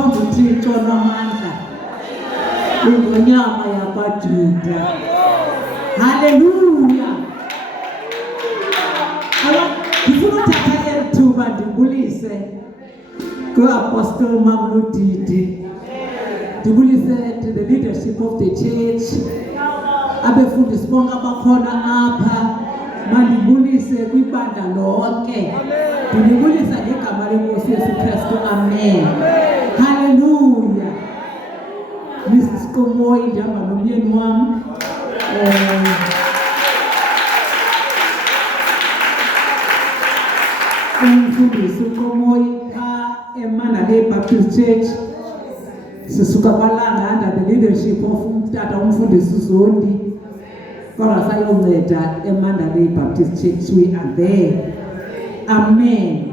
sikhonza uThixo namandla ungonyama yakwaJuda. Haleluya. Ngifuna uthatha elithuba ndibulise ku-Apostle Mamludidi, ndibulise to the leadership of the church, abefundisi bonke abakhona apha, mandibulise kwibandla lonke. Ndibulisa ngegama lenkosi Yesu Kristu. Amen. Haleluya. Mrs. Komoyi ndihamba nomyeni wami. Umfundisi uKomoyi eMandalay Baptist Church. Sisuka kwaLanga under the leadership of umtata umfundisi Zondi. Kodwa sayonceda eMandalay Baptist Church. We are there. Amen.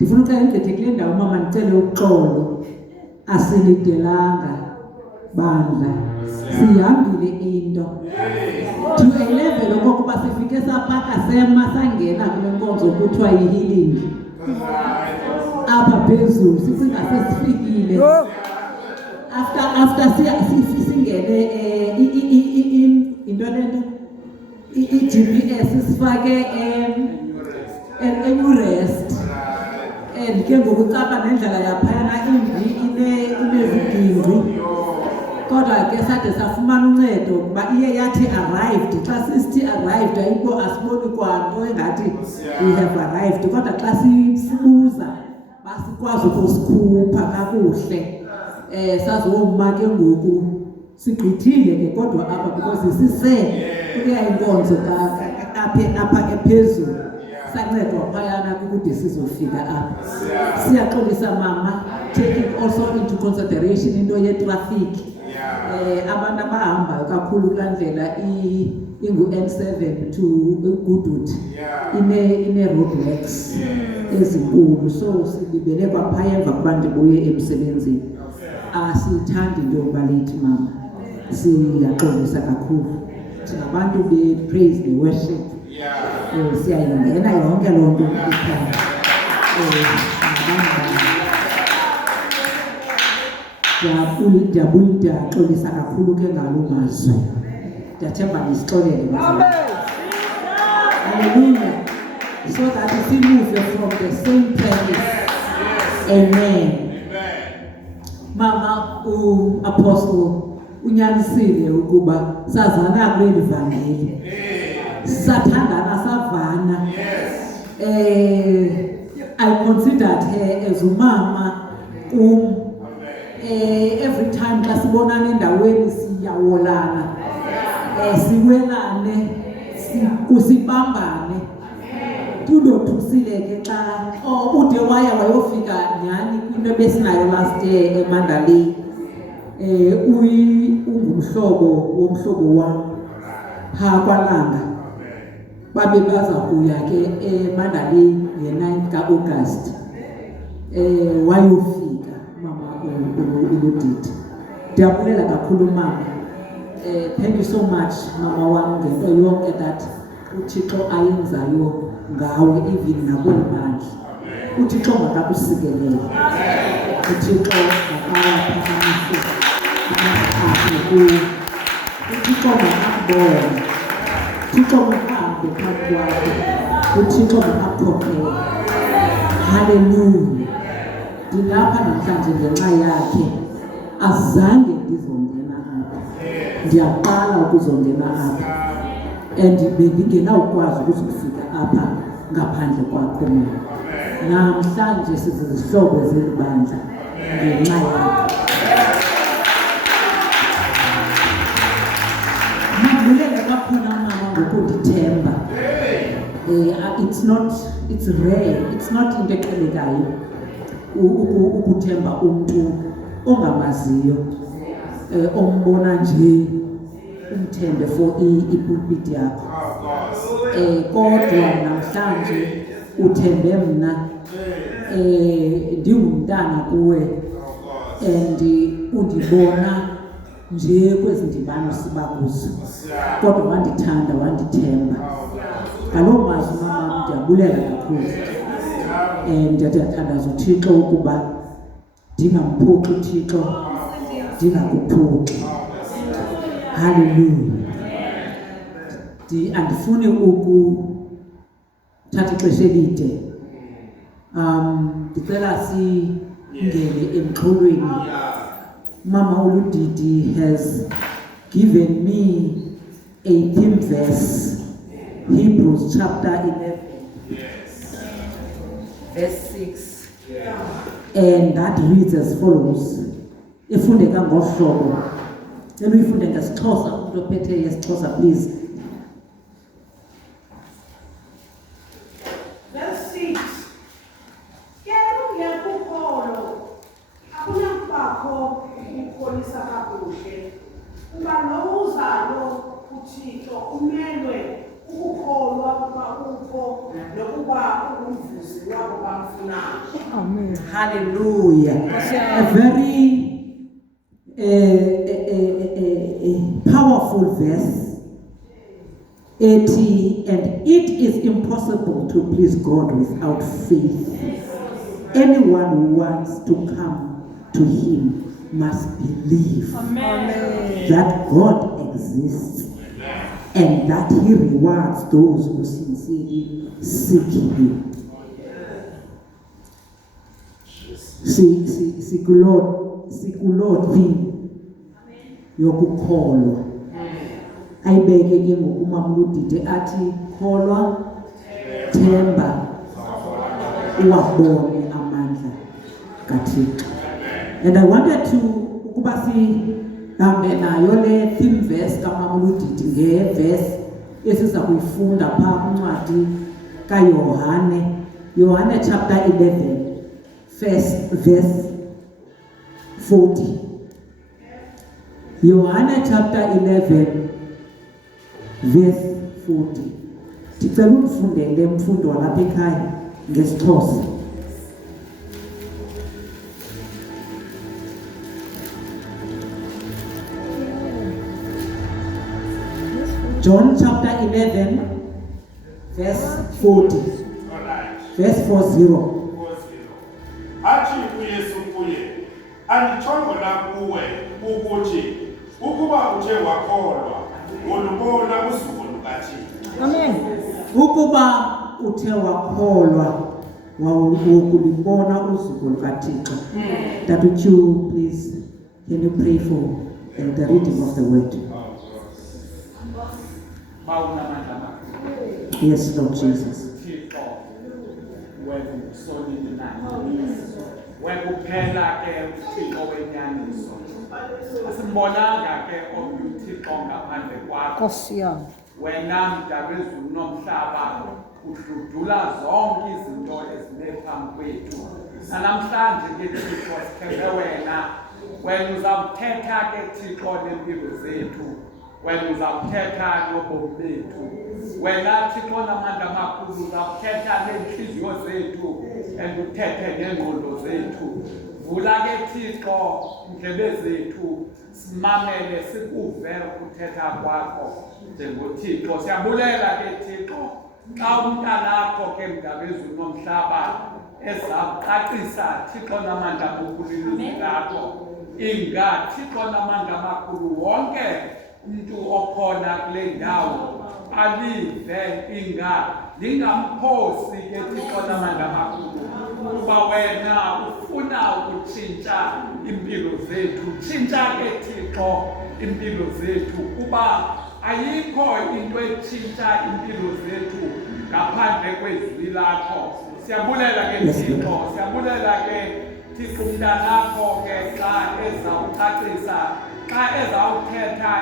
Ndifuna uxa ngigqithe kule ndawo mama ndicele uxolo. Asilidelanga bandla. Sihambile into. To a level okokuba sifike sapaka sema sangena kule nkonzo kuthiwa yi-healing. Apha phezulu sicinga sesifikile. After singene into lento i-GPS sifake eNewrest. And ke ngokucapha nendlela yaphayana imbi inezigingqi. Kodwa ke sade safumana uncedo kuba iye yathi arrived. Xa sisithi arrived ayikho asiboni kwanto engathi we have arrived. Kodwa xa sibuza basikwazi ukusikhupha kakuhle. Sazoma ke ngoku sigqithile ke kodwa apha because sise kuya inkonzo apha ephezulu. Sancedwa phayana kude sizofika apha. Siyaxolisa mama, taking also into consideration into ye-traffic. Abantu abahambayo kakhulu kulaa ndlela ingu-N7 to Goodwood ine roadworks ezinkulu, so silibele kwaphaya emva kuba ndibuye emsebenzini. Asiyithandi into yokuba late mama, siyaxolisa kakhulu. Singabantu be-praise ne-worship, siyayingena yonke loo nto ikhaya. Ndiyaxolisa kakhulu ke ngalo mazwi. Ndiyathemba nisixolele. Hallelujah. So that we move from the same place. Amen. Mama Apostle unyanisile ukuba sazana kuleli vangeli. Sathandana savana. I considered her as umama every time xa sibonana endaweni siyawolana, siwelane, kusibambane. Tudothusile ke xa ude wayofika nyhani kwinto ebesinayo last year eMandalay. Ungumhlobo wam phaa kwaLanga. Babe baza kuya ke eMandalay nge-9 ka-August. Wayofika mama uLudidi. Ndiyabulela kakhulu mama. Thank you so much mama wam ngento yonke that uThixo ayenzayo ngawe even nakweli bandla. uThixo makakusikelele. uThixo makaphakamise amazwi kuwe. uThixo makakubone. uThixo makahambe phambi kwakho. uThixo makakukhokhele. Hallelujah. Ndilapha namhlanje ngenxa yakhe. Azange ndizongena apha. Ndiyaqala ukuzongena apha. And bendingenawukwazi ukufika apha ngaphandle kwakho mina. Namhlanje sizizihlobo zelibandla ngenxa yakhe. Mandibulele kakhulu mama ngokundithemba. It's rare. It's not into eqhelekayo ukuthemba umuntu ongamaziyo, ombona nje umthembe for ipulpit yakho. Kodwa namhlanje uthembe mna, ndingumntana kuwe, and undibona nje kwezi ndibano siba kuzo. Kodwa wandithanda, wandithemba. Ngaloo mazwi mama ndiyabulela kakhulu. Ndiyathandaza uThixo ukuba ndingamphoxi uThixo, ndingakuphoxi. Hallelujah. Andifuni ukuthatha ixesha elide. Ndicela singene emxholweni. Mama uLudidi has given me a theme verse, Hebrews chapter 11, verse 6, and that reads as follows. Ifundeka ngohlobo. Uyifunde ngesiXhosa, umuntu ophethe yesiXhosa, please. Verse 6. Yebo ngiyakukholo. Akunambakho ukukholisa kakuhle. Kuba nowuzayo uThixo umelwe ukukholwa kuba ukho nokuba ungumvuzi wabo bamfunayo. Amen. Hallelujah. A very powerful verse. And it is impossible to please God without faith. Anyone who wants to come to Him must believe that God exists and that He rewards those who sincerely seek Him. Sikuloo thing yokukholwa. Ayibeke ke ngokumama uLudidi athi kholwa, themba, uwabone amandla kaThixo. And I wanted to ukuba sihambe nayo le theme verse kamama uLudidi ngeverse esiza kuyifunda phaa kwincwadi kaYohane, Yohane chapter 11 verse 40. Yohane chapter 11 verse 40. Ndicela undifundele mfundo walapha ekhaya ngesiXhosa. John chapter 11 verse 40. Verse 40. Athi uYesu kuye, anditshongo na kuwe ukuthi ukuba uthe wakholwa ulubona usuku lukaThixo. Amen. Ukuba uthe wakholwa wokulibona usuku lukaThixo. That would you please, can you pray for the reading of the word? Yes, Lord Jesus. Wekuphela ke uThixo wenyaniso. Asimbonanga ke uThixo ngaphandle kwakho. Nkosi yami. Wena mdali wezulu nomhlaba udludula zonke izinto eziphambi kwethu. Namhlanje ke Thixo sikhele wena uzawuthetha ke Thixo nempilo zethu. Wena uzawuthetha ngobomi bethu. Wena Thixo namandla amakhulu uzawuthetha neenhliziyo zethu uthethe ngengqondo zethu. Vula ke Thixo indlebe zethu simamele sikuve ukuthetha kwakho njengoThixo. Siyabulela ke Thixo xa umntanakho ke mdali wezulu nomhlaba ezawucacisa Thixo namandla amakhulu ilizwi lakho. Thixo namandla amakhulu wonke umuntu okhona kule ndawo alive lingamphosi ke Thixo namandla amakhulu kuba wena ufuna ukutshintsha impilo zethu. Tshintsha ke Thixo impilo zethu kuba ayikho into etshintsha impilo zethu ngaphandle kwezwi lakho. Siyabulela ke Thixo, siyabulela ke Thixo umntanakho ke xa ezawucacisa, xa ezawuthetha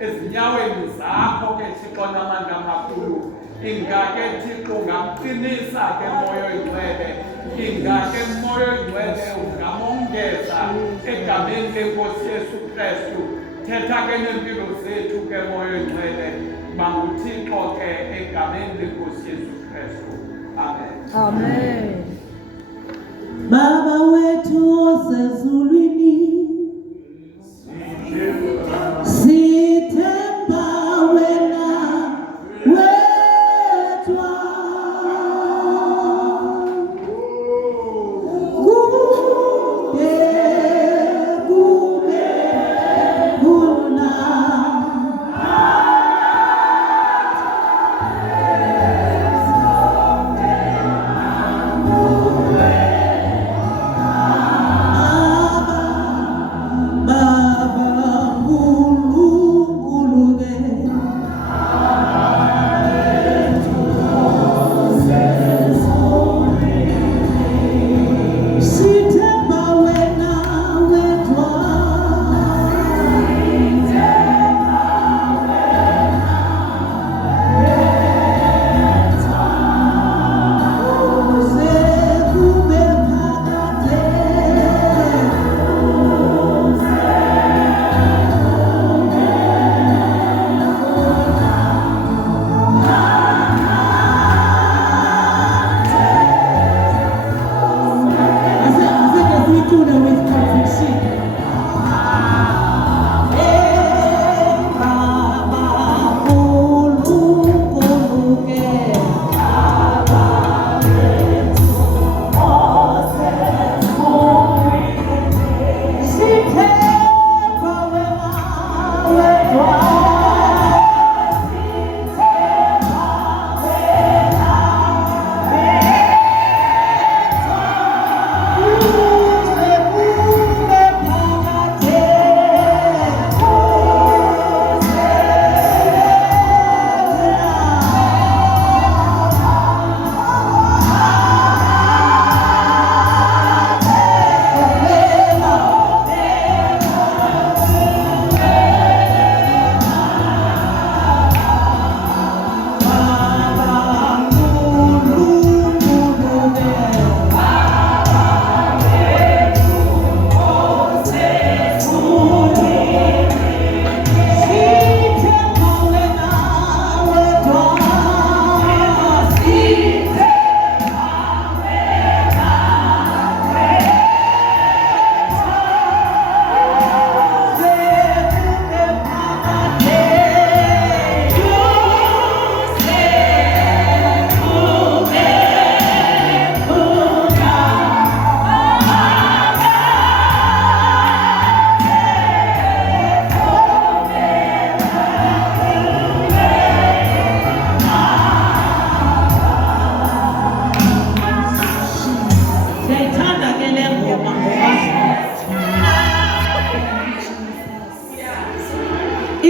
ezinyaweni zakho ke Thixo namandla amakhulu. Ingake Thixo ungamqinisa ke Moya Oyingcwele. Ingake Moya Oyingcwele ungamongeza egameni leNkosi Yesu Kristu. Thetha ke nempilo zethu ke Moya Oyingcwele. Banguthixo ke egameni leNkosi Yesu Kristu. Amen. Amen. Baba wethu osezulwini, sithemba wena wedwa. Kuwe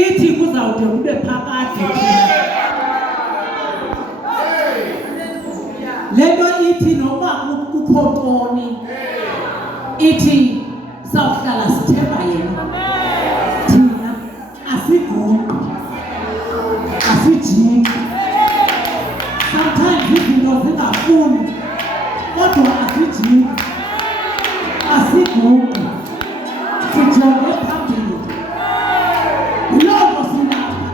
ithi kuzawude kube phakade lento ithi noba kukho ntoni ithi sawuhlala sithemba yena thina asiguqi asijiki sometimes izinto zingafuni kodwa asijiki asiguqi sijonge phambili yiloko sinapha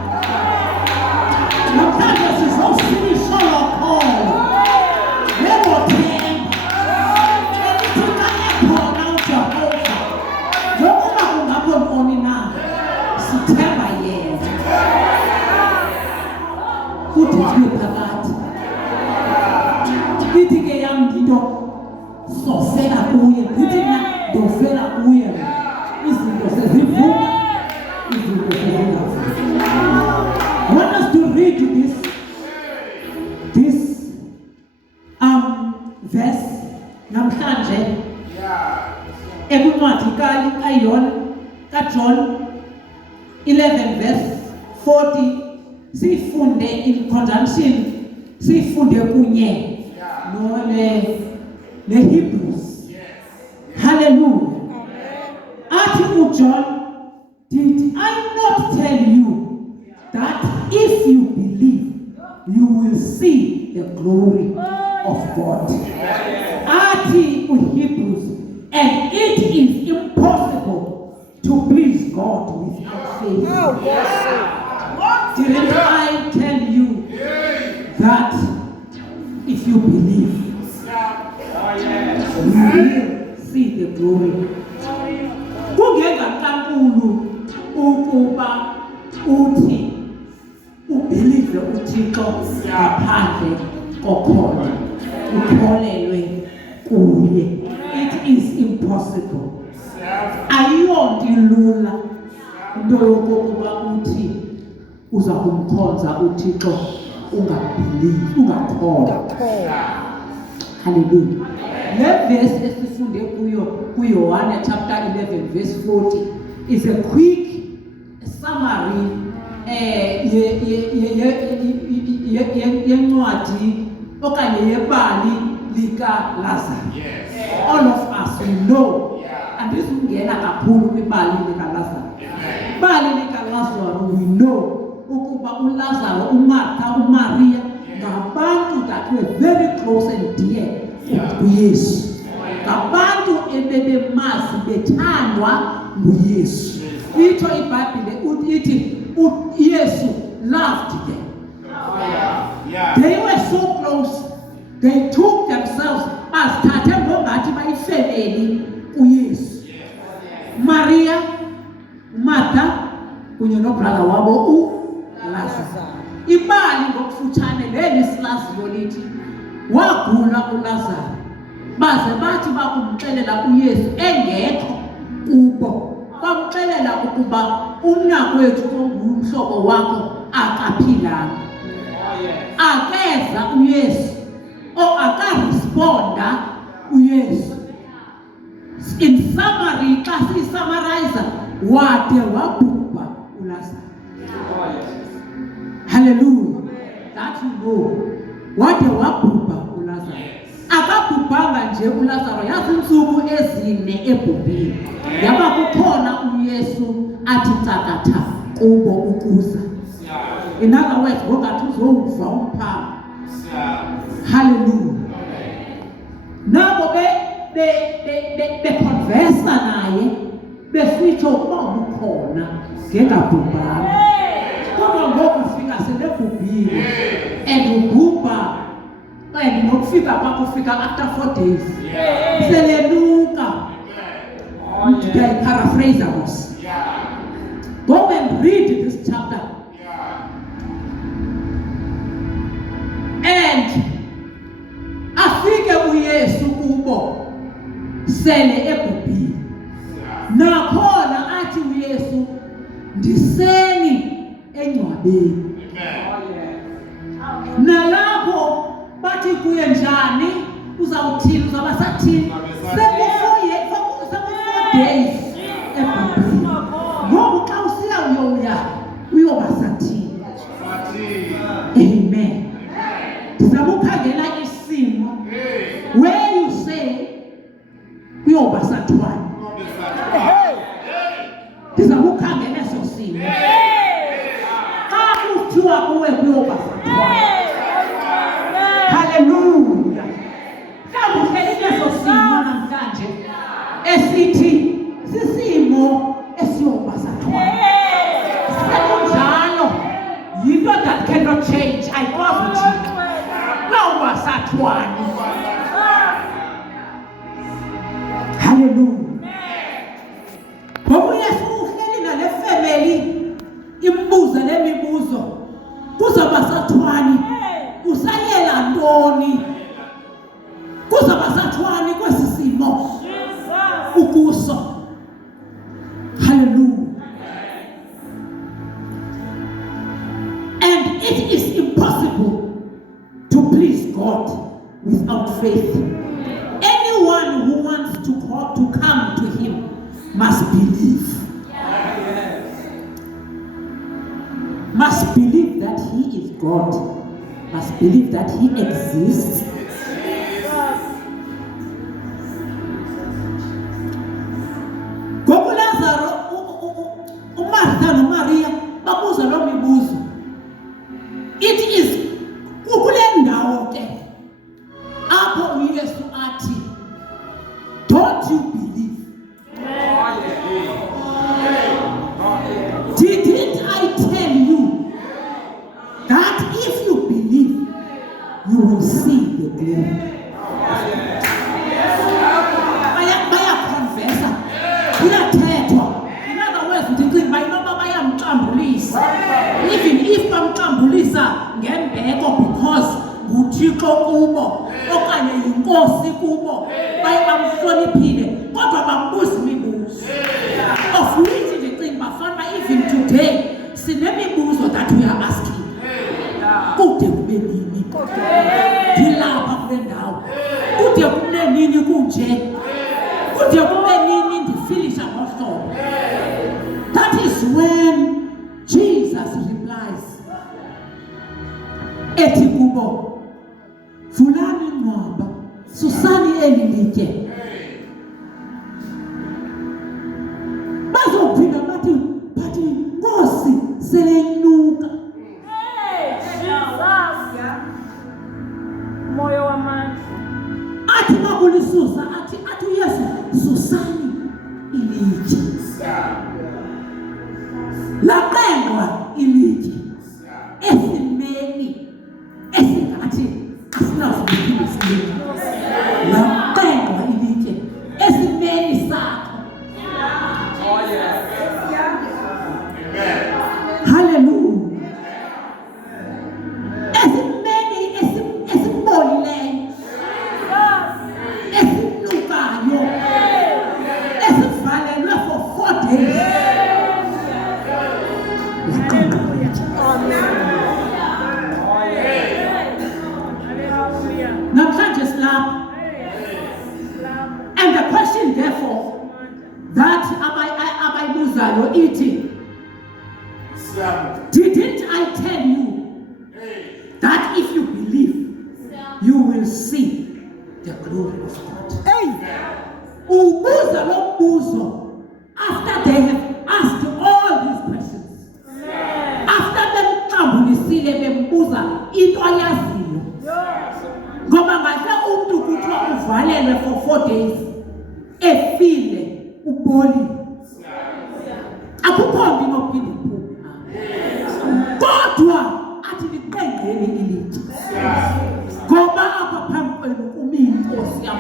namhlanje sizosilisha lokholo nebothemba elithi xa ekhona uJehova nokuba kungakho ntoni na sithemba yena futhi sibe phakathi ithi ke yam into sofela kuye ndithi mna ndofela kuye izinto sezivuka izinto sezingavuki. I want us to read this verse namhlanje ekuncwadi kaJohn 11 verse 40 sifunde in conjunction sifunde kunye ne Hebrews. Hallelujah. Athi uJohn, did I not tell you that if you believe you will see the glory of God? Athi Hebrews, and it is impossible to please God without faith. Didn't I tell you that if you believe you will see the glory? Kungengankulu ukuba uthi ubelieve uThixo ngaphandle kokholo ukholelwe kuye. It is impossible. Ayiyonto ilula into yokuba uthi uza kumkhonza uThixo ungabelieve ungakholwa. Hallelujah. Le verse esifunde kuyo kuYohane chapter 11 verse 40 is a quick summary yencwadi okanye yebali lika Lazarus. All of us we know. Andizungena kakhulu kwibali lika Lazarus. Ibali lika Lazarus we know ukuba uLazarus, uMartha, uMaria ngabantu that were very close and dear kuYesu. Ngabantu ebebemazi bethandwa nguYesu. Itsho iBhayibhile ithi uYesu loved them. They were so close. They took themselves bazithathe ngokungathi bayifemeli kuYesu. Maria, Martha kunye nobrother wabo uLazarus. Ibali ngokufutshane leli silaziyo lithi wagula uLazarus. Baze bathi bakumxelela uYesu engekho kubo. Bamxelela ukuba umnakwethu ongumhlobo wakho akaphilanga. Akeza uYesu akaresponda uYesu. In summary, xa si-summarize wade wabhubha uLazarus. Hallelujah. That you know. Wade wabhubha uLazarus. Akabhubhanga nje uLazarus, yazi insuku ezine ebhubhile. Yaba kukhona uYesu athi tsakatha kubo ukuza. In other words, ngokungathi uzowuva umphanga. Hallelujah. Nabo beconversa naye besitsho ukuba ukhona ngengabhubhanga. Kodwa ngoku ufika selebhubhile and ubhubha and nokufika kwakho ufika after 4 days. Seleluka. Paraphrase us. Go and read this chapter. And afike uYesu kubo sele ebhubhile. Nakhona athi uYesu ndiseni engcwabeni. Nalapho bathi kuye njani uzawuthini uzaba sathini seku 4 days ebhubhile. Ngoku xa usiya uyoya ukhangele eso simo xa kuthiwa kuwe kuyoba sathwane. Haleluya. Mhlawumbi uhleli neso simo namhlanje esithi sisimo esiyoba sathwane. Sekunjalo yinto that cannot change. Ayikwazi utshintsha. Lawuba sathwane. Haleluya. Ngoba uYesu uhleli nale family imbuza lemibuzo. Kuzaba sathwani? Usayela ntoni? Kuzaba sathwani kwesi simo ukuso? Hallelujah. And it is impossible to please God without faith. Anyone who wants to come to him must believe. Must believe that he is God. Must believe that he exists. Ngoku Lazaro, uMartha noMaria babuza lo mibuzo. It is kule ndawo ke apho uYesu athi, don't you believe? Didn't I tell you that if you believe, you will see the glory? Bayakonfesa, kuyathethwa. In other words, ndicinga inoba bayamxambulisa. Even if bamxambulisa ngembeko because nguThixo kubo okanye yinkosi kubo, baye bamhloniphile kodwa bambuza imibuzo. Of which ndicinga bafana even today sinemibuzo that we are asking. Kude kube nini? Ndilapha kule ndawo. Kude kube nini kunje? Kude kube nini ndifilisha ngohlobo? That is when Jesus replies, ethi kubo, vulani incwaba, susani eli litye. Bazophinda bathi Nkosi seleyinuka. Moyo wa maji. Athi makulisusa athi uYesu susani ilitye. Laqengwa ilitye esimeni esingathi asinavumelekile isilimo. Laqengwa ilitye esimeni sakho. Hallelujah. Esimeni esibolileyo, esinukayo, esivalelwe for 4 days. Namhlanje silapha. And the question therefore that abayibuzayo ithi, didn't I tell you that if you believe, you will see the glory of God? Ubuza lo mbuzo after they have asked all these questions. After bemxambulisile bembuza into ayaziyo. Ngoba ngase umuntu kuthiwa uvalelwe for 4 days efile uboli. Akukho nto inophinde iphume. Kodwa athi liqengeni ilitye. Ngoba apha phambi kwenu kumi inkosi yam.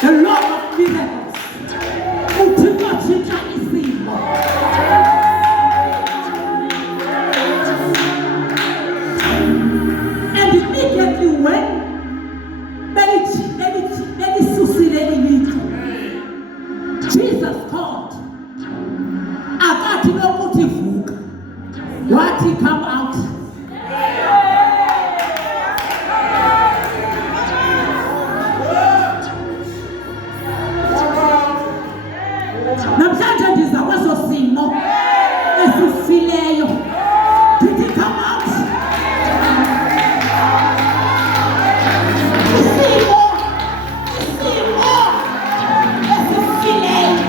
The Lord of miracles. Uthixo tshintsha isimo. And immediately when belisusile ilitye, Jesus called. Akathi lokuthi vuka. Wathi come out. Namhlanje ndiza kweso simo esifileyo. Did he come out? Isimo esifileyo.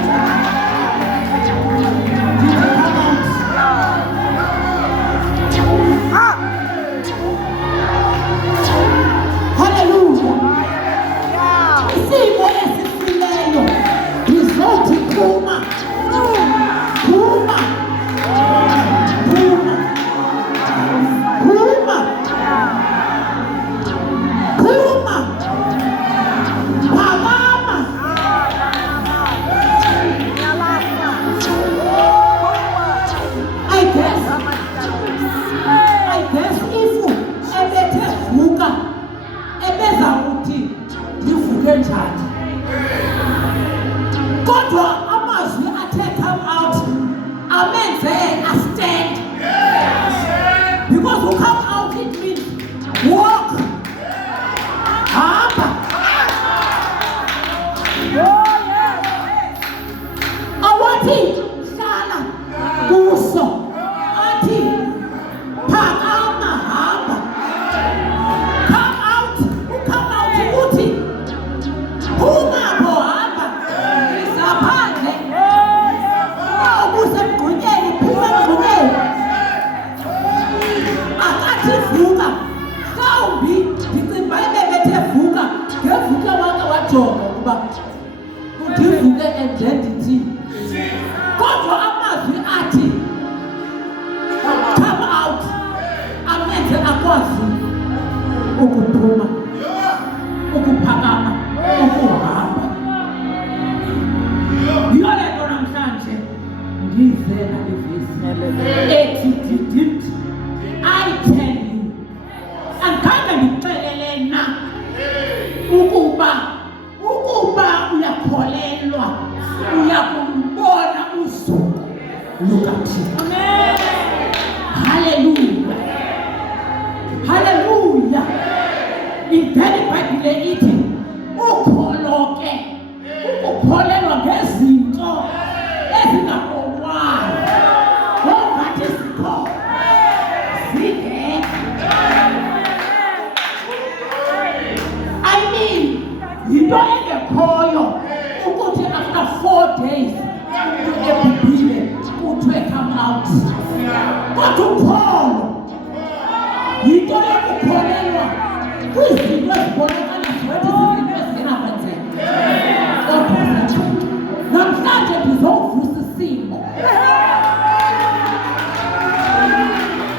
ukuphuma, ukuphakama, ukuhamba. Yiyo le nto namhlanje ndize nale vesi ethi didn't I tell you, andikhange ndikuxelele na ukuba uyakholelwa uya kumbona usuku lukaThixo. Haleluya, haleluya. Ingene iBhayibhile ithi ukholo ke ukukholelwa ngezinto ezingabonwayo ngokungathi zikho zingekho. I mean, yinto engekhoyo ukuthi after 4 days umuntu ebhubhile kuthiwe come out. Kodwa ukholo yinto yokukholelwa kwizinto ezibonakala ziwethi izinto ezingenakwenzeka. Kodwa namhlanje ndizowuvusa isimo.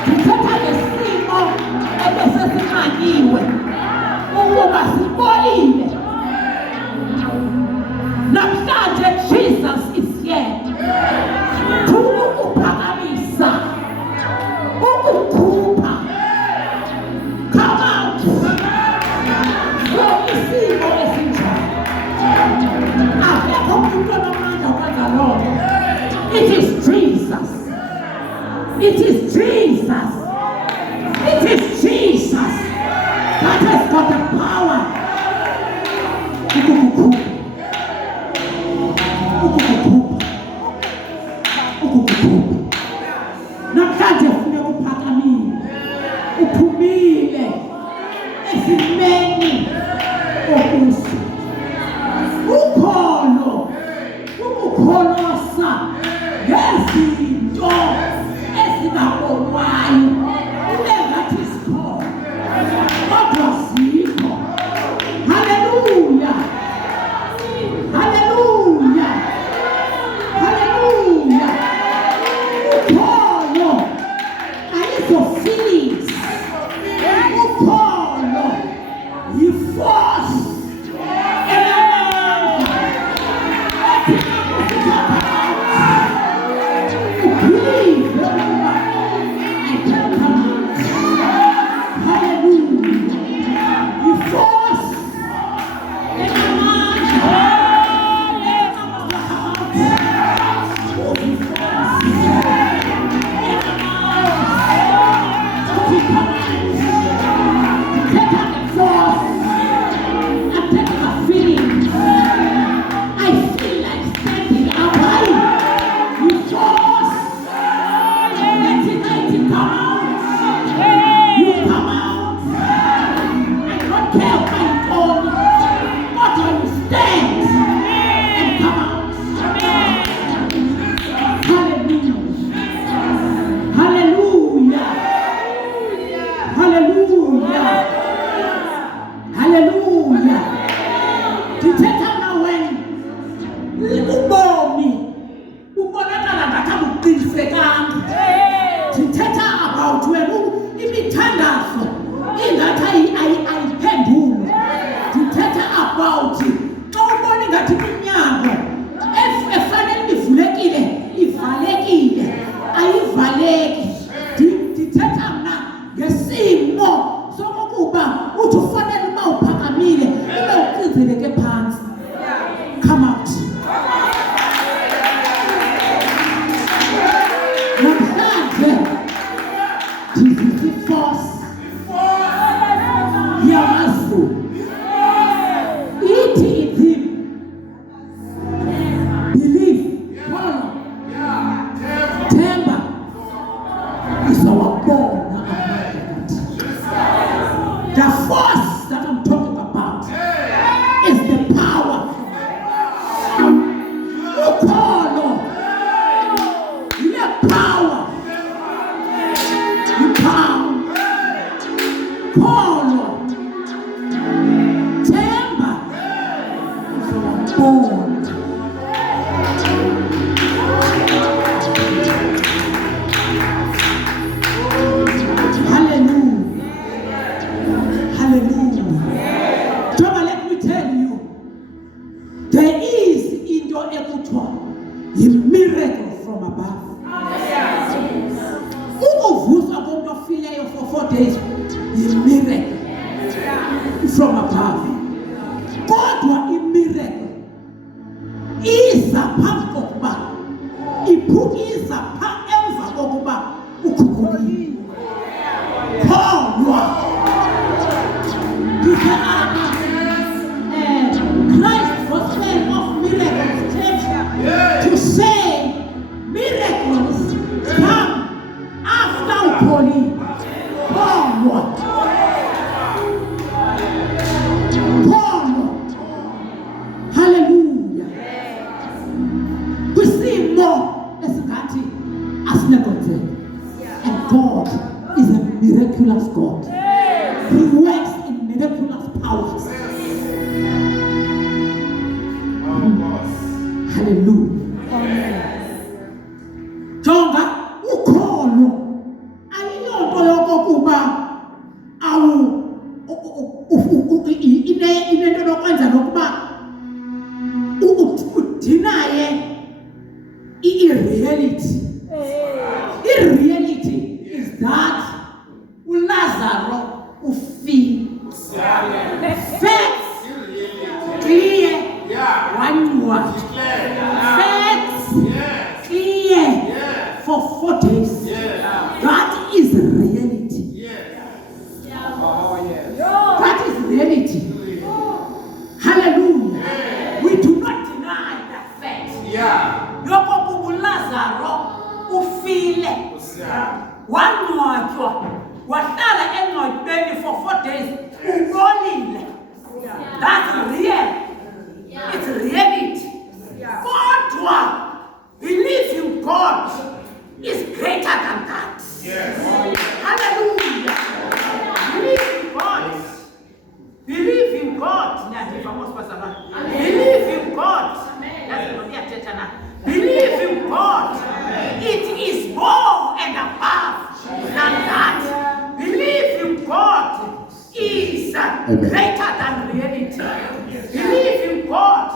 Ndithetha ngesimo ebesesimanyiwe ukuba sibolile. Namhlanje Jesus is here to ukuphakamisa, ukukhupha. Come out from isimo esinjalo. Akekho umuntu onamandla okwenza loo nto. It is Jesus. It is Jesus. It is Jesus that has got the power. Ukukukhupha. Ukukukhupha. Ukukukhupha. Namhlanje ufuna uphakamile. Uphumile esimeni okuso. Ukholo ukukholosa ngezinto ezingabonwayo ube ngathi zikhona kodwa zikho. Haleluya, haleluya, haleluya. Ukholo ayizo feelings. Ukholo yi-force enamandla ethi believe I can come out. Hallelujah. You force enamandla Hallelujah. from above. Ukuvuswa komuntu ofileyo for 4 days yi-miracle from above. Kodwa i-miracle iza phambi kokuba iza emva kokuba ukhukhulile. Kholwa. Christ was saying of miracles to say miracles come after calling. Kholwa. Hallelujah. Kwisimo esingathi asinakwenzeka. And God is a miraculous God. He works in miraculous powers. Hallelujah. Jonga ukholo ayiyonto yokokuba inento lokwenza nokuba udinaye i-reality. I-reality is that uLazaro ufile. Facts clear. One word. Facts clear for 4 days. That is reality. That is reality. Hallelujah. We do not deny that fact. Yokokuba uLazaro ufile. Wangcwatshwa. Wahlala engcwatshweni for 4 days. Ubolile. That's real. It's reality. Kodwa, believe in God is greater than that. Hallelujah. Believe in God. Believe in God. Believe in God. Believe in God. It is more and above than that. Believe in God is greater than reality. Believe in God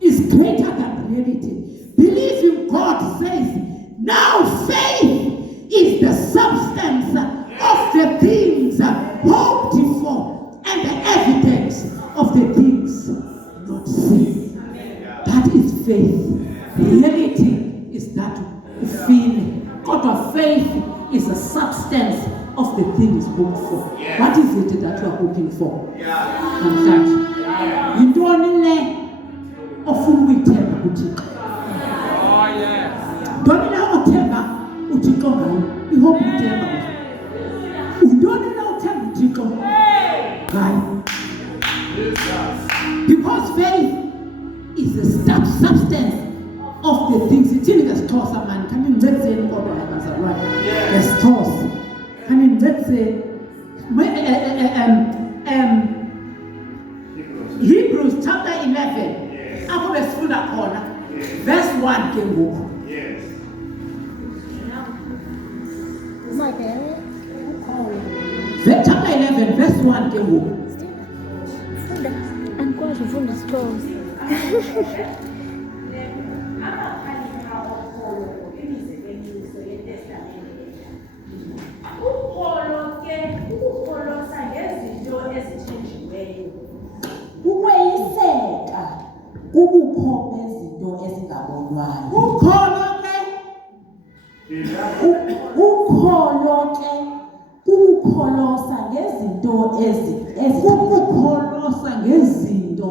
is greater than reality. Believe in God says, now faith is the substance of the things hoped for and the evidence of the things not seen. That is faith. Reality is that feeling. God of faith is the substance of the things hoped for. What is it that you are hoping for? Yintoni le ofuna ukuyithemba kuThixo? Yintoni le othemba uThixo ngayo? Ihope uthemba. Yintoni le othemba uThixo ngayo? Because faith is the substance of the things. Ithini ngesixhosa man? Kani ngicetseni kodwa yakazalwayo. Ngesixhosa. Kani ngicetseni Hebrews chapter 11. Apho besifunda khona verse 1 ke ngoku. Chapter 11 verse 1 ke ngoku. Andikwazi ufunda isikolo. Ukukholosa ngezinto ezithenjiweyo. Ukweyiseka kubukho bezinto ezingabonwayo. Ukholo ke kukukholosa ngezinto kukukholosa ngezinto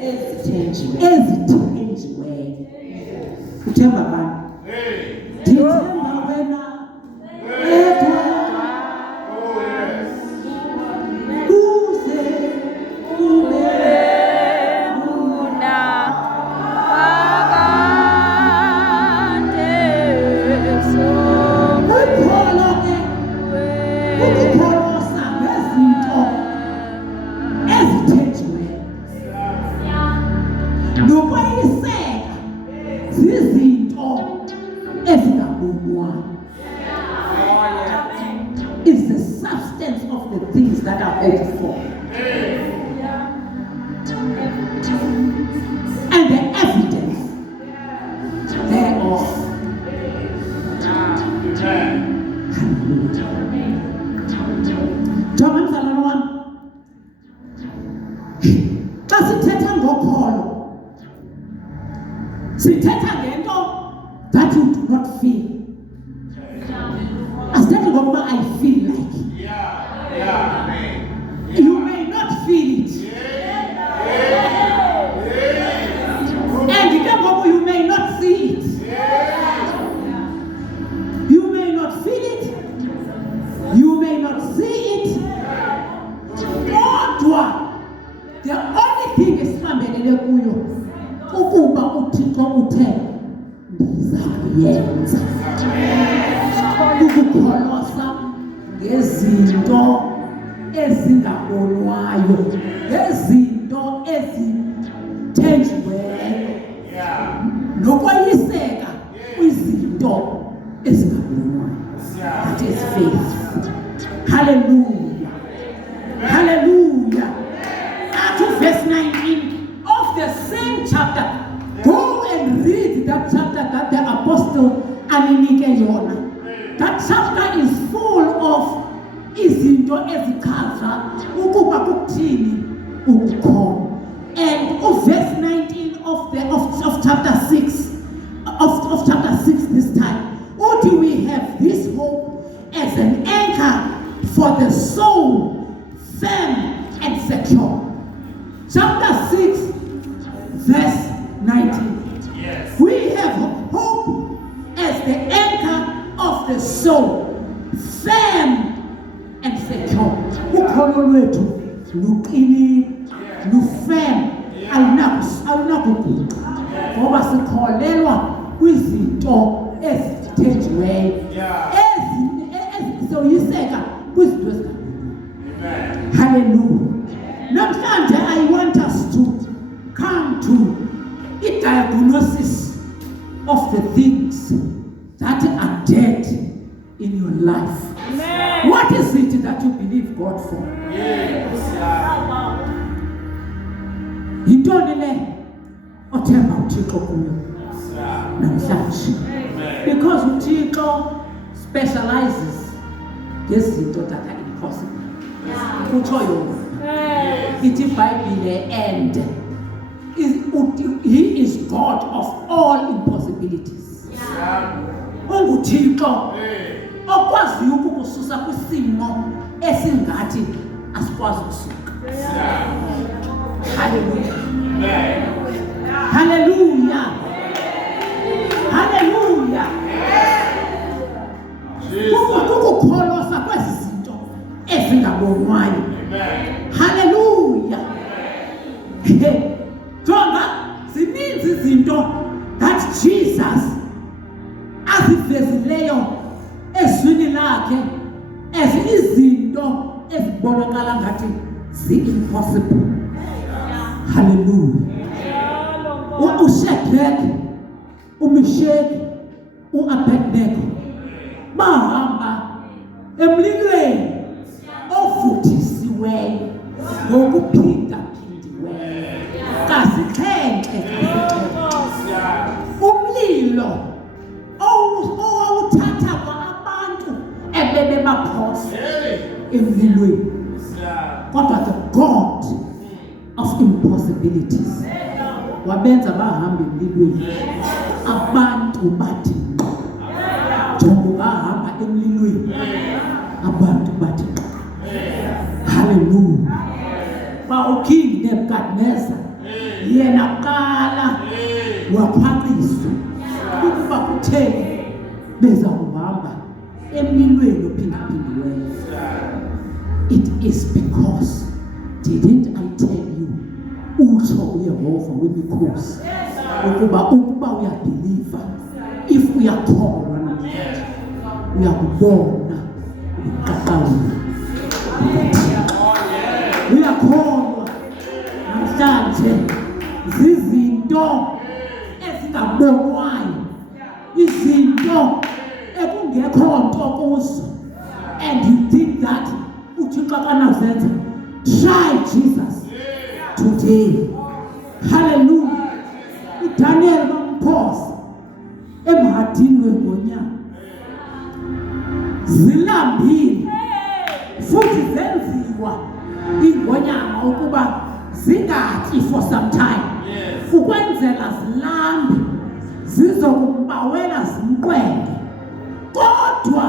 ezithenjiweyo. Uthemba bani? Ndithemba wena edwa. Is the substance of the things that are hoped for. And the evidence thereof Sithetha ngento that you do not feel. Asithethi ngokuba I feel like. You may not feel it. And you may not see it. You may not feel it. You may not see it. Kodwa, the only thing esihambelele kuyo ukuba uThixo uthe ndiza kuyenza. Ukukholosa ngezinto ezingabonwayo, ngezinto ezithenjiweyo, nokwayiseka kwizinto ezingabonwayo. That is faith. Hallelujah. Hallelujah. Now to verse 19 of the same chapter. Go and read that chapter that the apostle Aninike Yona. That chapter is full of izinto ezichaza ukuba kuthini ukukhona. And verse 19 of chapter 6 of chapter 6 this time. Or do we have this hope as an anchor for the soul, firm and secure? Chapter 6 verse 19. Yes. We have hope as the anchor of the soul, firm and secure. Ukholo lwethu luqinile, lufirm, alunakuguqa. Ngoba sikholelwa kwizinto ezithenjiweyo, ezisoyiseka kwizinto ezingabonwayo. Hallelujah. Namhlanje I want us to come to a diagnosis of the things that are dead in your life. Amen. What is it that you believe God for? Yintoni le othemba uThixo kuyo namhlanje? Because uThixo specializes ngezinto that are impossible. Kutsho yona ithi iBhayibhile, and he is God of all impossibilities. UnguThixo okwaziyo ukukususa kwisimo esingathi asikwazi ukusuka. Hallelujah. Hallelujah. Hallelujah. Ukukholosa kwezi zinto ezingabonwayo. Hallelujah. Jonga, zininzi izinto that Jesus azivezileyo ezwini lakhe, izinto ezibonakala ngathi zi-impossible. Hallelujah. uShadrach, uMeshach, uAbednego bahamba emlilweni ovuthisiweyo ngokuphindaphindiweyo kasixhenxe. Umlilo owawuthatha abantu ebebebaphosa emlilweni. Kodwa the God of impossibilities wabenza bahamba emlilweni, abantu bathi ngqo. Jongo bahamba emlilweni, abantu bathi ngqo. Hallelujah. Ba uKing Nebuchadnezzar yena qala wakhwaxiswa ukuba kutheni beza kuhamba emlilweni ophindaphindiweyo. It is because, didn't I tell you, utsho uYehova wemikhosi ukuba uyabelieve, if uyakholwa namhlanje uyakubona uqaqawula. Uyakholwa namhlanje zizinto ezingabonwayo, izinto ekungekho nto kuzo, and you think that uThixo kanazenza. Try Jesus today. Hallelujah. uDaniel bamphosa emhadini wengonyama, zilambile futhi zenziwa ingonyama ukuba zingatyi for some time, ukwenzela zilambe zizokumbawela zimqwenge, kodwa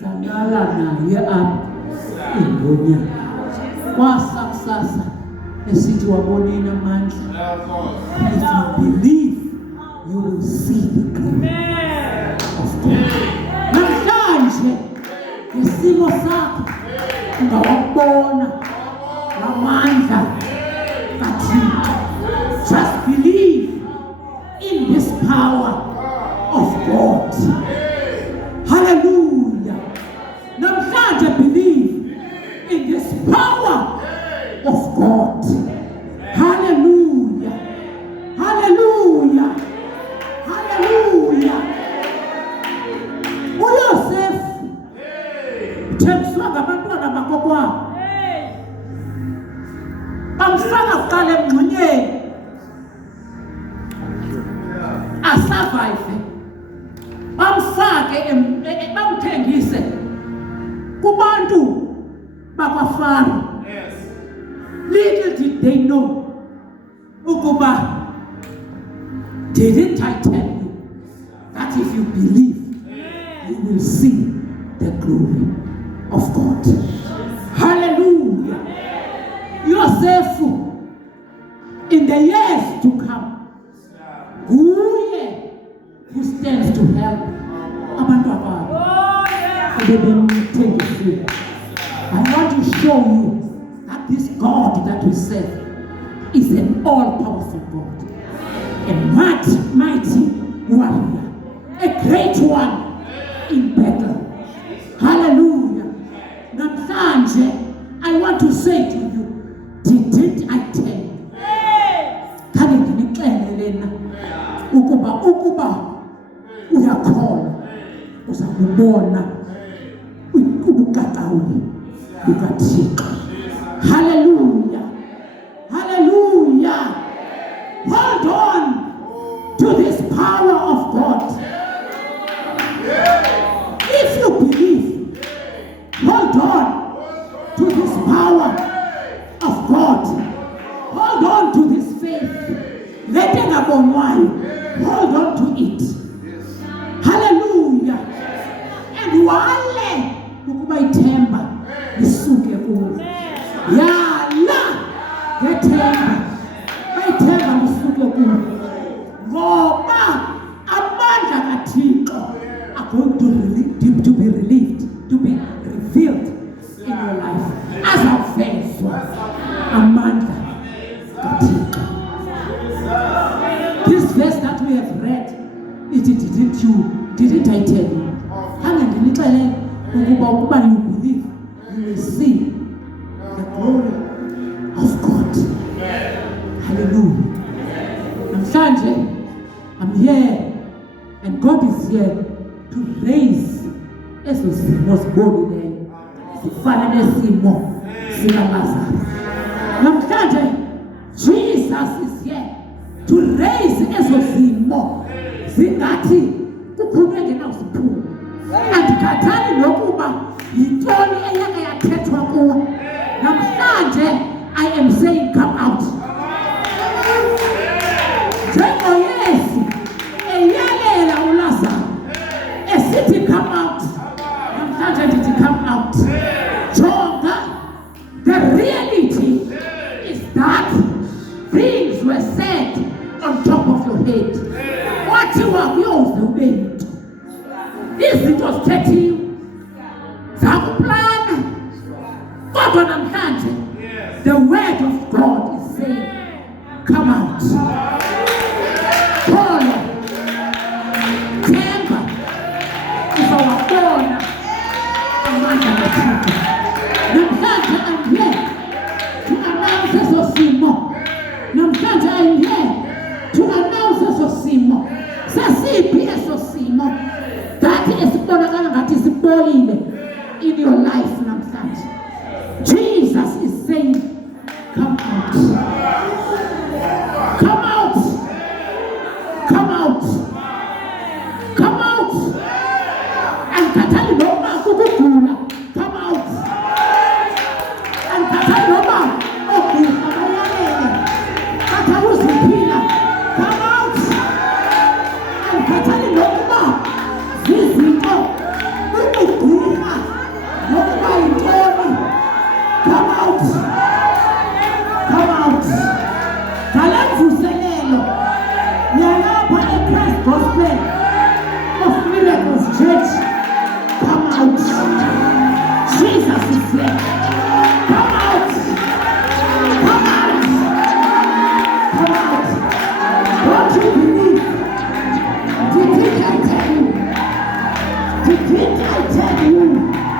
zalala naye apha ingonyama. Kwasakusasa esithi waboneni amandla. If you believe, you will see the glory of God. Namhlanje ngesimo sakho ungawabona amandla kaThixo. Just believe in this power of God. Hallelujah. Namhlanje believe in this power of God. Hallelujah. Hallelujah. Hallelujah. uYosefu uthengiswa ngabantwana bakokwabo, bamfaka kuqala emngxunyeni asurvive, bamfake bamthengise kubantu bakwaFaro. Little did they know ukuba, didn't I tell you that if you believe, you will see the glory of God. Hallelujah. Yosefu, in the years to come, who stands to help abantu ababo abebemthengisiwe. I want to show you that this God that we serve is an all-powerful God, a mighty warrior, a great one in battle. Hallelujah. Namhlanje, I want to say to you, didn't I tell you? Kani nginixele lena ukuba uyakholwa uzakubona ubukaqawuli bukaThixo. Hallelujah. Hallelujah. Hold on to this power of God. If you believe, hold on to this power of God. Hold on to this faith. Letting upon wine, hold on to it. Hallelujah. And wale ukuba ithemba lisuke kuwe. Yala ngethemba bayithemba lisuke kuwe. Ngoba amandla kaThixo are going to be relieved, to be revealed in your life. Azavezwa amandla kaThixo. This verse that we have read, didn't I tell you? Ukuba you believe, you will see the glory of God. Hallelujah. Namhlanje, I'm here, and God is here to raise ezo simo sibonileyo sifana nesimo sikaLazarus. Namhlanje, Jesus is here to raise ezo simo zingathi kuphume ngenawusiphume. Andikhathali nokuba yintoni eyake yathethwa kuwe. Namhlanje, I am saying, come out. NjengoYesu eyalela uLazarus esithi come out, namhlanje ndithi come out. Jonga, the reality is that things were said on top of your head. Wathiwa kuyouze ube yinto. Izinto zithethiwe zakuplana, kodwa namhlanje the word of God is saying, come out. Khola, themba, uzawabona amandla kaThixo. Namhlanje I'm here to announce ezo simo. Namhlanje I'm here to announce ezo simo. Sasiphi ezo simo that esibonakala ngathi sibolile in your life namhlanje. Jesus is saying, come out. Come out. Come out. Come out. And kathali noma kukugula. Come out. And kathali noma ogula bayalele. Kathalu ziphila. Come out. Didn't I tell you?